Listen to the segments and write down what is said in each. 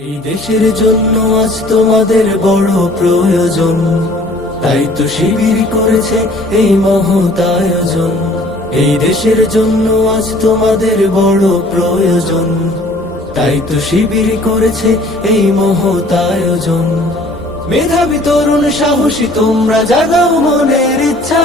এই দেশের জন্য আজ তোমাদের বড় প্রয়োজন। তাই তো শিবির করেছে এই মহৎ আয়োজন। এই দেশের জন্য আজ তোমাদের বড় প্রয়োজন। তাই তো শিবির করেছে এই মহৎ আয়োজন। মেধাবী তরুণ সাহসী, তোমরা জাগাও মনের ইচ্ছা।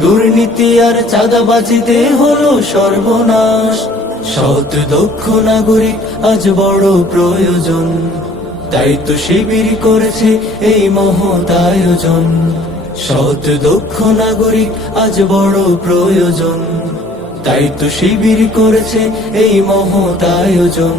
দুর্নীতি আর চাঁদাবাজিতে হলো সর্বনাশ। সৎ, দক্ষ নাগরিক আজ বড় প্রয়োজন। তো শিবির করেছে এই মহৎ আয়োজন। সৎ, দক্ষ নাগরিক আজ বড় প্রয়োজন। তো শিবির করেছে এই মহৎ আয়োজন।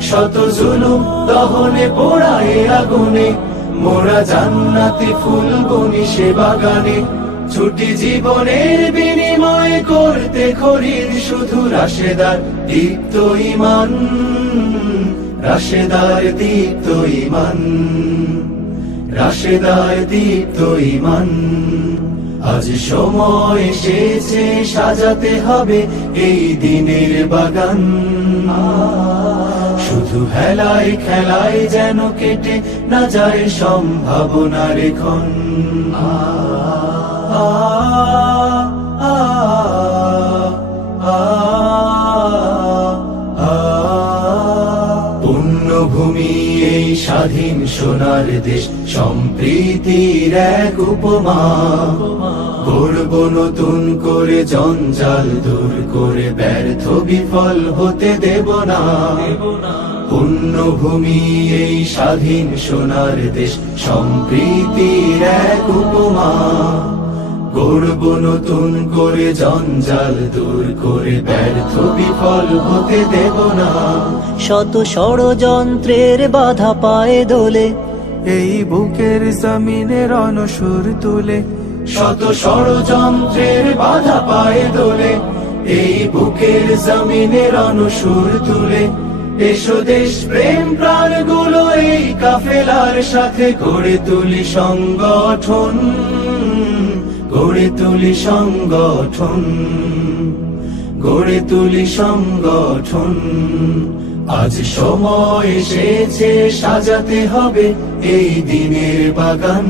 শত জুলুম দহনে, পোড়ায় আগুনে, মোরা জান্নাতি ফুল বনি সে বাগানে। ছুটি জীবনের বিনিময় করতে খরিদ শুধু রাশেদার দীপ্ত ইমান, রাশেদার দীপ্ত ইমান, রাশেদার দীপ্ত ইমান। আজ সময় এসেছে, সাজাতে হবে এই দিনের বাগান। শুধু হেলায় খেলায় যেন কেটে না যায় আ, আ, পুণ্যভূমি এই স্বাধীন সোনার দেশ সম্প্রীতির এক উপমা। গড়ব নতুন করে জঞ্জাল দূর করে ব্যর্থ বিফল হতে দেব না। পুণ্যভূমি এই স্বাধীন সোনার দেশ সম্প্রীতির এক উপমা। গড়ব নতুন করে জঞ্জাল দূর করে ব্যর্থ বিফল হতে দেব না। শত ষড়যন্ত্রের বাধা পায়ে দোলে এই বুকের জমিনের অনসুর তুলে শত ষড়যন্ত্রের বাধা পায়ে দোলে এই বুকের জমিনের অনুসুর তুলে। এসো দেশ প্রেম প্রাণগুলো এই কাফেলার সাথে গড়ে তুলি সংগঠন, গড়ে তুলি সংগঠন, গড়ে তুলি সংগঠন। আজ সময় এসেছে, সাজাতে হবে এই দিনের বাগান।